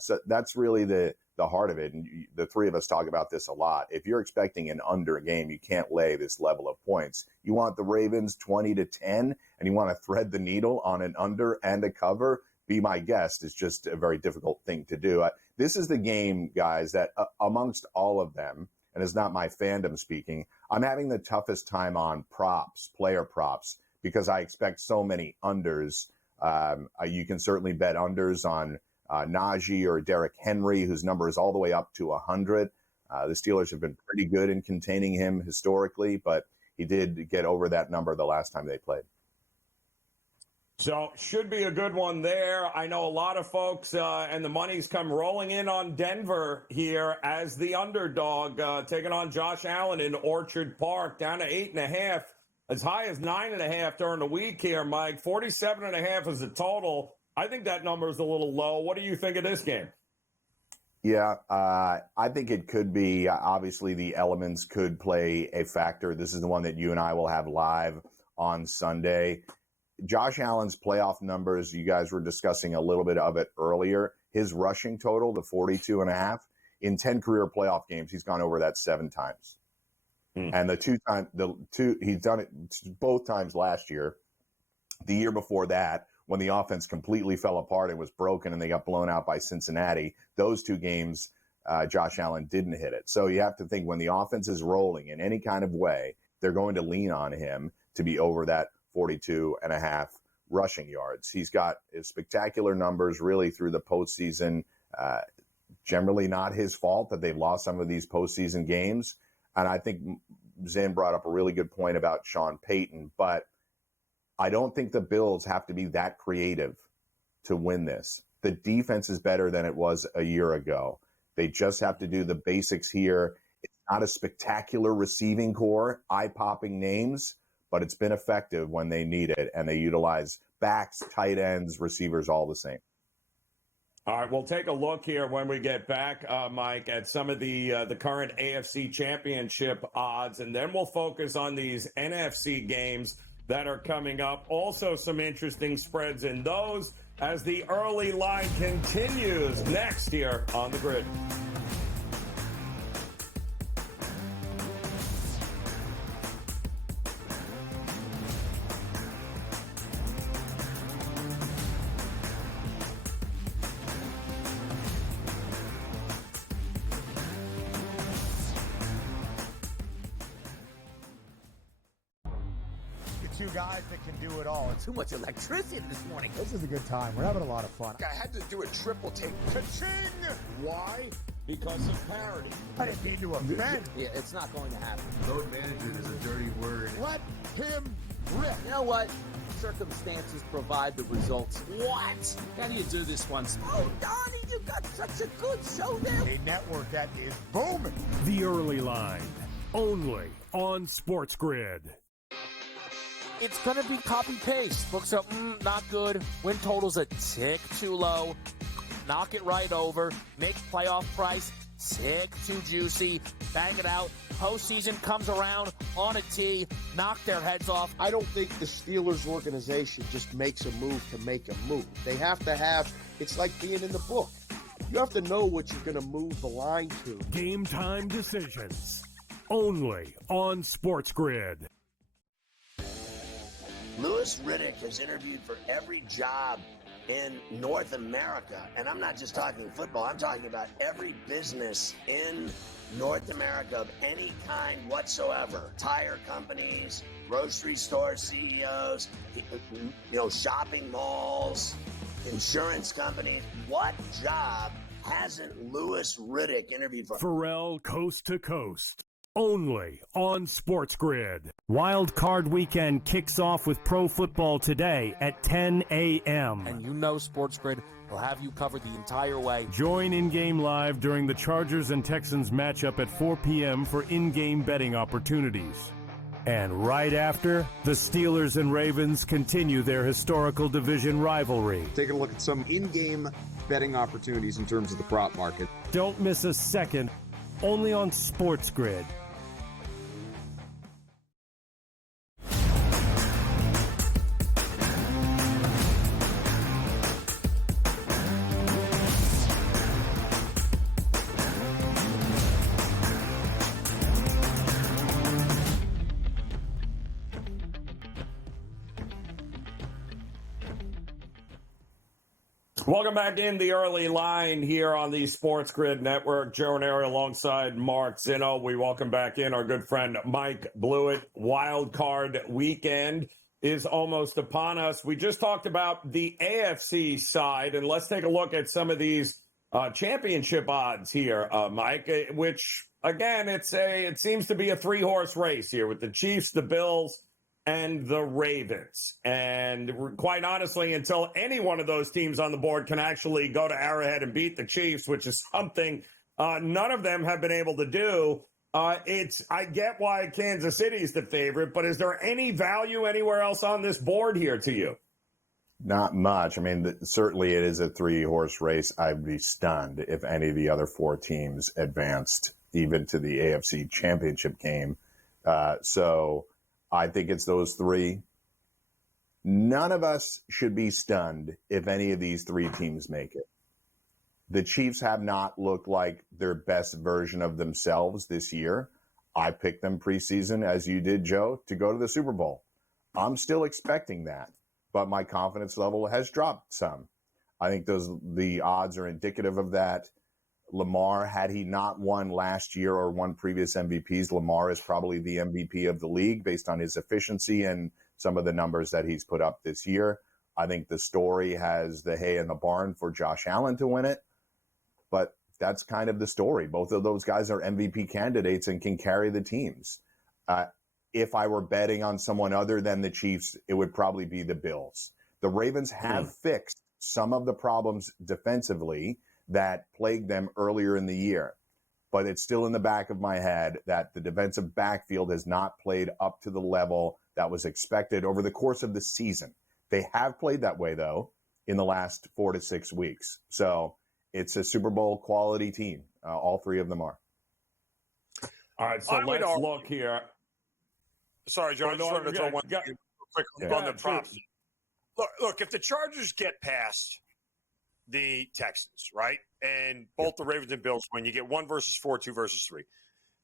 So that's really the heart of it. And the three of us talk about this a lot. If you're expecting an under game, you can't lay this level of points. You want the Ravens 20-10, and you want to thread the needle on an under and a cover. Be my guest is just a very difficult thing to do. This is the game, guys, that amongst all of them, and it's not my fandom speaking, I'm having the toughest time on props, player props, because I expect so many unders. You can certainly bet unders on Najee or Derrick Henry, whose number is all the way up to 100. The Steelers have been pretty good in containing him historically, but he did get over that number the last time they played. So should be a good one there. I know a lot of folks and the money's come rolling in on Denver here as the underdog, taking on Josh Allen in Orchard Park, down to 8.5, as high as 9.5 during the week here, Mike. 47.5 is the total. I think that number is a little low. What do you think of this game? Yeah, I think it could be. Obviously, the elements could play a factor. This is the one that you and I will have live on Sunday. Josh Allen's playoff numbers, you guys were discussing a little bit of it earlier. His rushing total, the 42.5, in 10 career playoff games, he's gone over that 7 times. And he's done it both times last year. The year before that, when the offense completely fell apart and was broken and they got blown out by Cincinnati, those 2 games, Josh Allen didn't hit it. So you have to think when the offense is rolling in any kind of way, they're going to lean on him to be over that 42.5 rushing yards. He's got spectacular numbers really through the postseason. Generally not his fault that they've lost some of these postseason games. And I think Zin brought up a really good point about Sean Payton, but I don't think the Bills have to be that creative to win this. The defense is better than it was a year ago. They just have to do the basics here. It's not a spectacular receiving core, eye-popping names, but it's been effective when they need it, and they utilize backs, tight ends, receivers, all the same. All right, we'll take a look here when we get back, Mike, at some of the current AFC Championship odds, and then we'll focus on these NFC games that are coming up. Also some interesting spreads in those as the early line continues next here on the Grid. Two guys that can do it all. Too much electricity this morning. This is a good time. We're having a lot of fun. I had to do a triple take. Ka-ching! Why? Because of parity. I didn't mean to offend. Yeah, it's not going to happen. Load management is a dirty word. Let him rip. You know what? Circumstances provide the results. What? How do you do this one? Oh, Donnie, you got such a good show there. A network that is booming. The Early Line, only on SportsGrid. It's going to be copy-paste. Books up, not good. Win totals a tick too low. Knock it right over. Make playoff price tick too juicy. Bang it out. Postseason comes around on a tee. Knock their heads off. I don't think the Steelers organization just makes a move to make a move. They have to have, it's like being in the book. You have to know what you're going to move the line to. Game time decisions, only on SportsGrid. Louis Riddick has interviewed for every job in North America. And I'm not just talking football. I'm talking about every business in North America of any kind whatsoever. Tire companies, grocery store CEOs, shopping malls, insurance companies. What job hasn't Louis Riddick interviewed for? Pharrell Coast to Coast, only on SportsGrid. Wild Card Weekend kicks off with Pro Football today at 10 a.m. And you know SportsGrid will have you covered the entire way. Join in-game live during the Chargers and Texans matchup at 4 p.m. for in-game betting opportunities. And right after, the Steelers and Ravens continue their historical division rivalry. Taking a look at some in-game betting opportunities in terms of the prop market. Don't miss a second, only on SportsGrid. Welcome back in the early line here on the Sports Grid Network. Joe and Ari alongside Mark Zinno. We welcome back in our good friend Mike Blewitt. Wild Card Weekend is almost upon us. We just talked about the AFC side, and let's take a look at some of these championship odds here, Mike, which, again, it seems to be a three-horse race here with the Chiefs, the Bills, and the Ravens. And quite honestly, until any one of those teams on the board can actually go to Arrowhead and beat the Chiefs, which is something none of them have been able to do, I get why Kansas City is the favorite, but is there any value anywhere else on this board here to you? Not much. I mean, certainly it is a 3-horse race. I'd be stunned if any of the other 4 teams advanced even to the AFC Championship game. So I think it's those 3. None of us should be stunned if any of these 3 teams make it. The Chiefs have not looked like their best version of themselves this year. I picked them preseason, as you did, Joe, to go to the Super Bowl. I'm still expecting that, but my confidence level has dropped some. I think the odds are indicative of that. Lamar, had he not won last year or won previous MVPs, Lamar is probably the MVP of the league based on his efficiency and some of the numbers that he's put up this year. I think the story has the hay in the barn for Josh Allen to win it. But that's kind of the story. Both of those guys are MVP candidates and can carry the teams. If I were betting on someone other than the Chiefs, it would probably be the Bills. The Ravens have fixed some of the problems defensively that plagued them earlier in the year. But it's still in the back of my head that the defensive backfield has not played up to the level that was expected over the course of the season. They have played that way, though, in the last 4 to 6 weeks. So it's a Super Bowl quality team. All 3 of them are. All right, so let's look here. Sorry, Joe. I just wanted to throw one quick on the props. Look, if the Chargers get past the Texans, right, and both the Ravens and Bills win, you get 1 versus 4, 2 versus 3.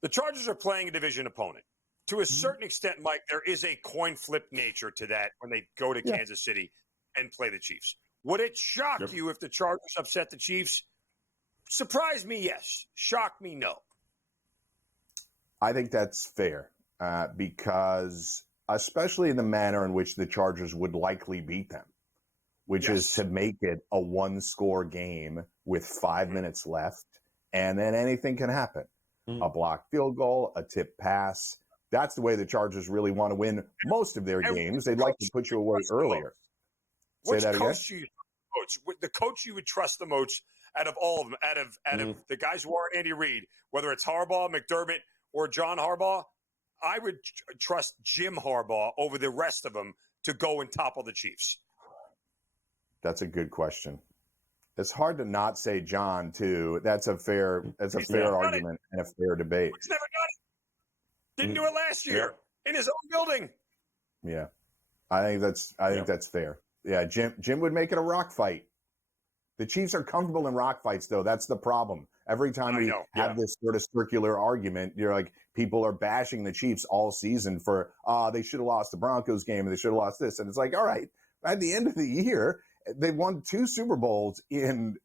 The Chargers are playing a division opponent. To a certain extent, Mike, there is a coin flip nature to that when they go to Kansas City and play the Chiefs. Would it shock you if the Chargers upset the Chiefs? Surprise me, yes. Shock me, no. I think that's fair because especially in the manner in which the Chargers would likely beat them, which is to make it a 1-score game with 5 minutes left, and then anything can happen. A blocked field goal, a tip pass. That's the way the Chargers really want to win most of their games. They'd like to put you away earlier. Which coach do you trust? The coach you would trust the most out of all of them, out of the guys who aren't Andy Reid, whether it's Harbaugh, McDermott, or John Harbaugh, I would trust Jim Harbaugh over the rest of them to go and topple the Chiefs. That's a good question. It's hard to not say John too. That's a fair argument and a fair debate. He's never done it. Didn't do it last year in his own building. Yeah, I think that's fair. Yeah, Jim would make it a rock fight. The Chiefs are comfortable in rock fights, though. That's the problem. Every time we have this sort of circular argument, you're like, people are bashing the Chiefs all season for, they should have lost the Broncos game and they should have lost this. And it's like, all right, at the end of the year, they won 2 Super Bowls in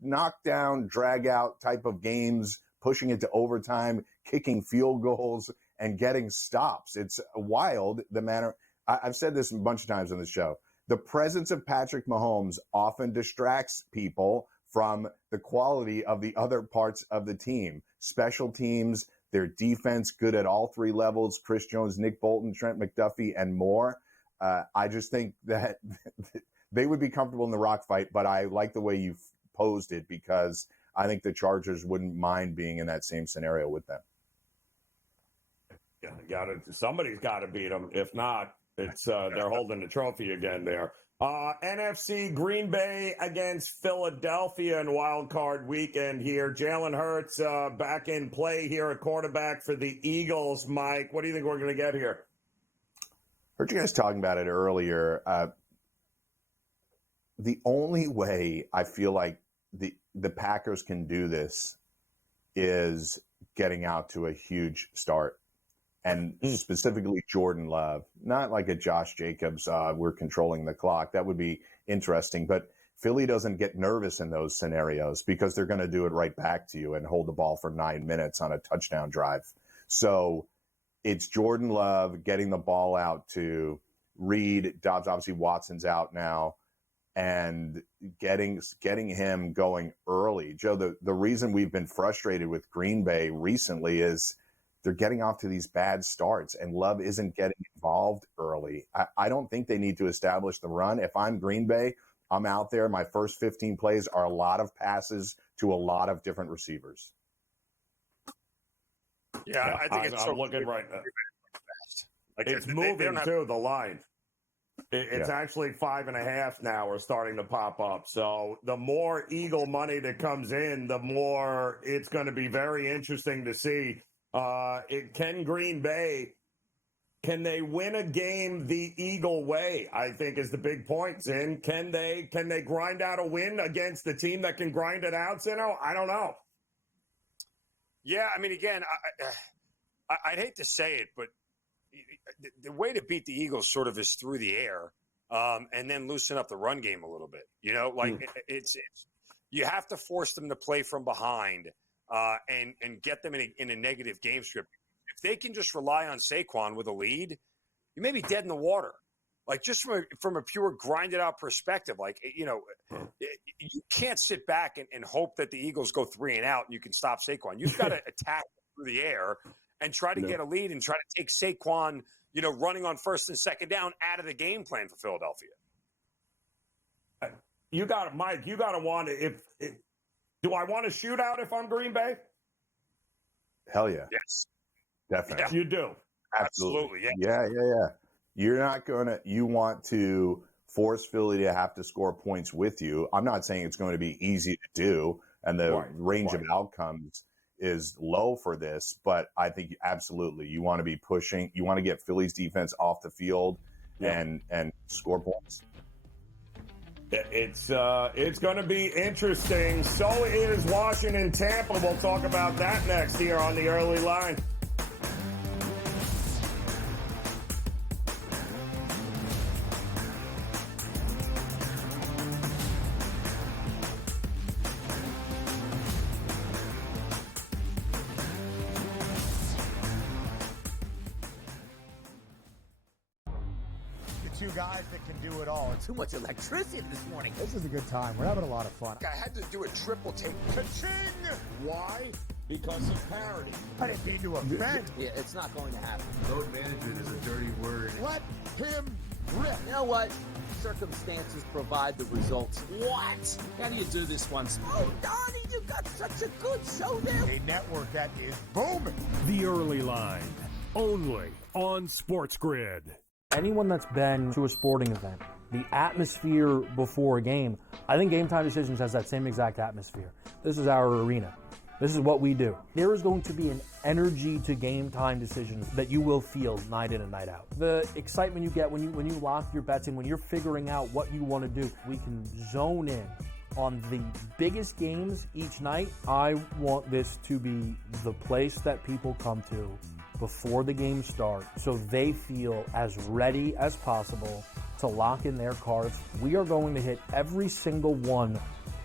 knockdown, drag-out type of games, pushing it to overtime, kicking field goals, and getting stops. It's wild, the manner. I've said this a bunch of times on the show. The presence of Patrick Mahomes often distracts people from the quality of the other parts of the team. Special teams, their defense, good at all 3 levels, Chris Jones, Nick Bolton, Trent McDuffie, and more. I just think that they would be comfortable in the rock fight, but I like the way you posed it because I think the Chargers wouldn't mind being in that same scenario with them. Yeah, somebody's got to beat them. If not, it's they're holding the trophy again there. NFC, Green Bay against Philadelphia in wild card weekend here. Jalen Hurts back in play here at quarterback for the Eagles. Mike, what do you think we're going to get here? Heard you guys talking about it earlier. The only way I feel like the Packers can do this is getting out to a huge start. And specifically Jordan Love, not like a Josh Jacobs, we're controlling the clock. That would be interesting. But Philly doesn't get nervous in those scenarios because they're going to do it right back to you and hold the ball for 9 minutes on a touchdown drive. So it's Jordan Love getting the ball out to Reed. Dobbs, obviously Watson's out now, and getting him going early. Joe, the reason we've been frustrated with Green Bay recently is they're getting off to these bad starts, and Love isn't getting involved early. I don't think they need to establish the run. If I'm Green Bay, I'm out there. My first 15 plays are a lot of passes to a lot of different receivers. Yeah, I think I'm looking right now. Like it's they moving don't have- too, the line. It's actually 5.5 now. We're starting to pop up. So the more Eagle money that comes in, the more it's going to be very interesting to see. Can Green Bay, can they win a game the Eagle way? I think is the big point, Zin. Can they grind out a win against the team that can grind it out, Zino? I don't know. Yeah, I mean, again, I'd hate to say it, but the way to beat the Eagles sort of is through the air, and then loosen up the run game a little bit. You know, like it's you have to force them to play from behind and get them in a negative game script. If they can just rely on Saquon with a lead, you may be dead in the water. Like just from a pure grinded out perspective, like, you know, you can't sit back and hope that the Eagles go 3 and out and you can stop Saquon. You've got to attack through the air and try to get a lead and try to take Saquon, you know, running on first and second down out of the game plan for Philadelphia. You got it, Mike. You got to want it. Do I want a shootout if I'm Green Bay? Hell yeah. Yes. Definitely. Yeah. You do. Absolutely. Yeah. Yeah. You're not you want to force Philly to have to score points with you. I'm not saying it's going to be easy to do, and the range of outcomes is low for this, but I think absolutely you want to be pushing. You want to get Philly's defense off the field and score points. It's going to be interesting. So is Washington, Tampa. We'll talk about that next here on the early line. Two guys that can do it all. Too much electricity this morning. This is a good time. We're having a lot of fun. I had to do a triple take. Ka-ching! Why? Because of parity. I didn't mean to offend. Yeah, it's not going to happen. Load management is a dirty word. Let him rip. You know what? Circumstances provide the results. What? How do you do this one? Oh, Donnie, you got such a good show there. A network that is booming. The Early Line, only on SportsGrid. Anyone that's been to a sporting event, the atmosphere before a game, I think Game Time Decisions has that same exact atmosphere. This is our arena. This is what we do. There is going to be an energy to Game Time Decisions that you will feel night in and night out. The excitement you get when you lock your bets in, when you're figuring out what you want to do, we can zone in on the biggest games each night. I want this to be the place that people come to before the game starts so they feel as ready as possible to lock in their cards. We are going to hit every single one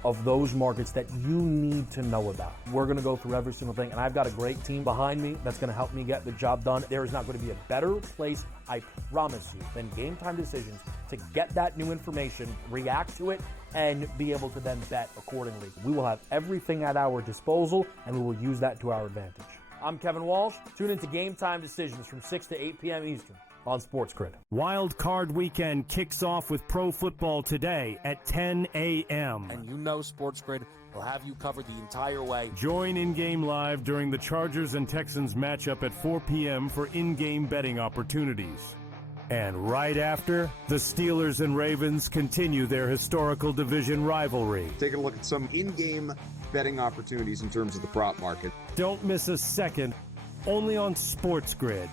of those markets that you need to know about. We're going to go through every single thing, and I've got a great team behind me that's going to help me get the job done. There is not going to be a better place, I promise you, than Game Time Decisions to get that new information, react to it, and be able to then bet accordingly. We will have everything at our disposal, and we will use that to our advantage. I'm Kevin Walsh. Tune into Game Time Decisions from 6 to 8 p.m. Eastern on SportsGrid. Wild Card Weekend kicks off with pro football today at 10 a.m. And you know SportsGrid will have you covered the entire way. Join in-game live during the Chargers and Texans matchup at 4 p.m. for in-game betting opportunities. And right after, the Steelers and Ravens continue their historical division rivalry. Taking a look at some in-game betting opportunities in terms of the prop market. Don't miss a second, only on SportsGrid.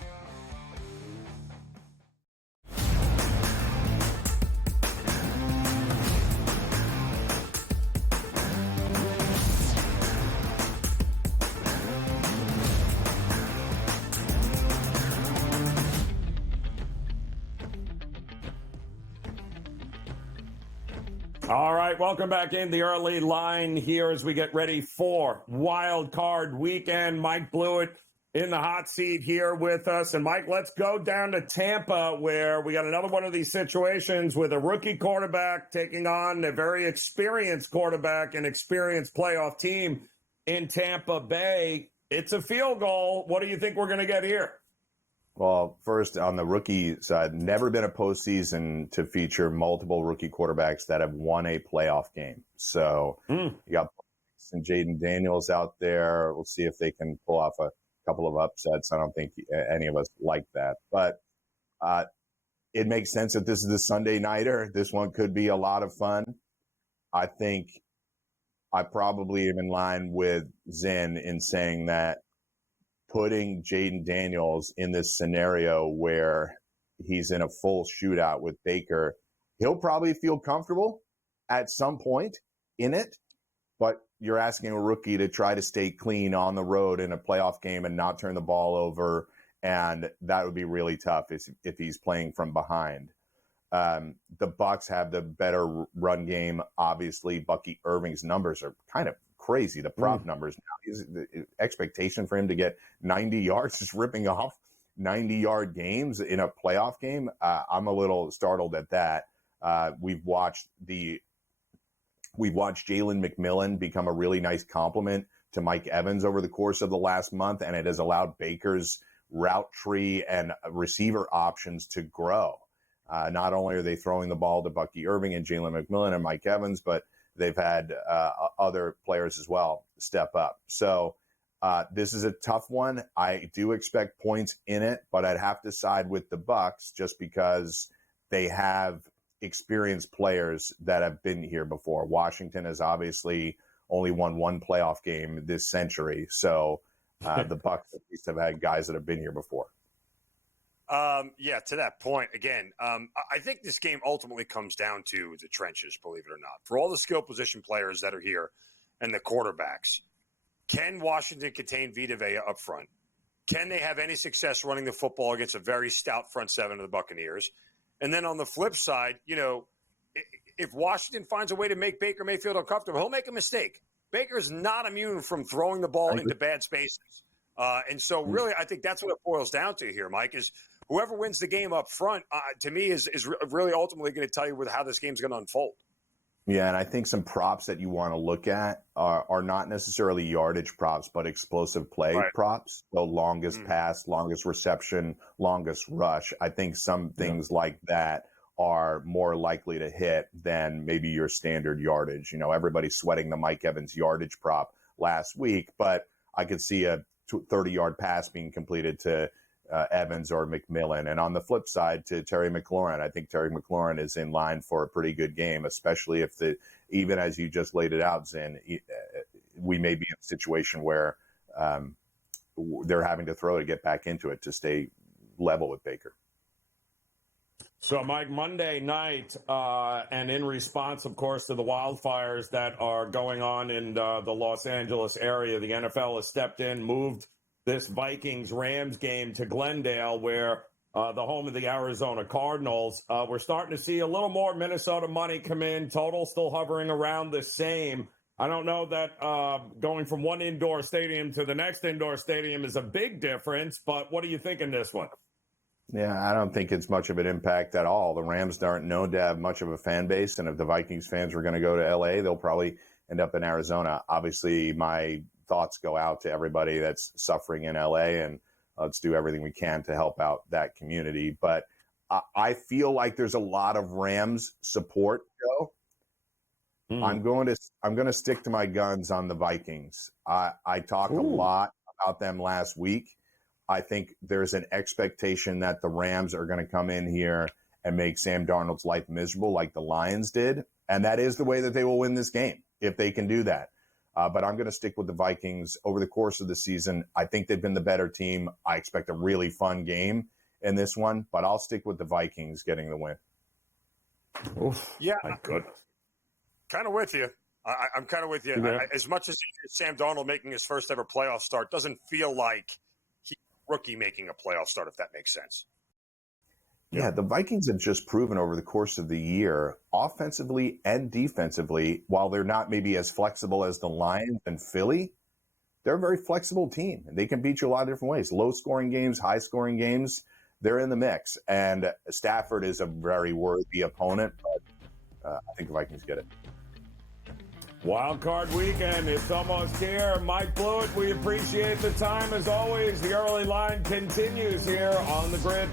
All right, welcome back in the early line here as we get ready for Wild Card Weekend. Mike Blewitt in the hot seat here with us. And Mike, let's go down to Tampa where we got another one of these situations with a rookie quarterback taking on a very experienced quarterback and experienced playoff team in Tampa Bay. It's a field goal. What do you think we're going to get here? Well, first, on the rookie side, never been a postseason to feature multiple rookie quarterbacks that have won a playoff game. So you got some Jaden Daniels out there. We'll see if they can pull off a couple of upsets. I don't think any of us like that. But it makes sense that this is the Sunday nighter. This one could be a lot of fun. I think I probably am in line with Zen in saying that putting Jaden Daniels in this scenario where he's in a full shootout with Baker, he'll probably feel comfortable at some point in it, but you're asking a rookie to try to stay clean on the road in a playoff game and not turn the ball over, and that would be really tough if he's playing from behind. The Bucs have the better run game. Obviously, Bucky Irving's numbers are kind of crazy. The prop numbers now, the expectation for him to get 90 yards, just ripping off 90-yard games in a playoff game. I'm a little startled at that. We've watched Jalen McMillan become a really nice complement to Mike Evans over the course of the last month, and it has allowed Baker's route tree and receiver options to grow. Not only are they throwing the ball to Bucky Irving and Jalen McMillan and Mike Evans, but they've had other players as well step up. So this is a tough one. I do expect points in it, but I'd have to side with the Bucs just because they have experienced players that have been here before. Washington has obviously only won one playoff game this century. So the Bucs at least have had guys that have been here before. Yeah, to that point, again, I think this game ultimately comes down to the trenches, believe it or not. For all the skill position players that are here and the quarterbacks, can Washington contain Vita Vea up front? Can they have any success running the football against a very stout front seven of the Buccaneers? And then on the flip side, if Washington finds a way to make Baker Mayfield uncomfortable, he'll make a mistake. Baker's not immune from throwing the ball into bad spaces. And so really, I think that's what it boils down to here, Mike, is whoever wins the game up front, to me, is really ultimately going to tell you how this game's going to unfold. Yeah, and I think some props that you want to look at are not necessarily yardage props, but explosive play props. So longest pass, longest reception, longest rush. I think some things like that are more likely to hit than maybe your standard yardage. Everybody's sweating the Mike Evans yardage prop last week, but I could see a 30-yard pass being completed to Evans or McMillan. And on the flip side, to Terry McLaurin, I think Terry McLaurin is in line for a pretty good game, especially if even as you just laid it out, Zin, we may be in a situation where they're having to throw to get back into it to stay level with Baker. So, Mike, Monday night, and in response, of course, to the wildfires that are going on in the Los Angeles area, the NFL has stepped in, moved this Vikings-Rams game to Glendale, where the home of the Arizona Cardinals. We're starting to see a little more Minnesota money come in, total still hovering around the same. I don't know that going from one indoor stadium to the next indoor stadium is a big difference, but what do you think in this one? Yeah, I don't think it's much of an impact at all. The Rams aren't known to have much of a fan base, and if the Vikings fans were going to go to L.A., they'll probably end up in Arizona. Obviously, my thoughts go out to everybody that's suffering in L.A., and let's do everything we can to help out that community. But I feel like there's a lot of Rams support, Joe. I'm going to stick to my guns on the Vikings. I talked a lot about them last week. I think there's an expectation that the Rams are going to come in here and make Sam Darnold's life miserable like the Lions did. And that is the way that they will win this game, if they can do that. But I'm going to stick with the Vikings over the course of the season. I think they've been the better team. I expect a really fun game in this one, but I'll stick with the Vikings getting the win. Oof, yeah, my goodness. Kind of with you. I'm kind of with you. Yeah. As much as Sam Darnold making his first ever playoff start doesn't feel like rookie making a playoff start, if that makes sense. Yeah, the Vikings have just proven over the course of the year, offensively and defensively, while they're not maybe as flexible as the Lions and Philly, they're a very flexible team. And they can beat you a lot of different ways. Low-scoring games, high-scoring games, they're in the mix. And Stafford is a very worthy opponent, but I think the Vikings get it. Wild card weekend, it's almost here. Mike Blewitt, we appreciate the time as always. The early line continues here on the grid.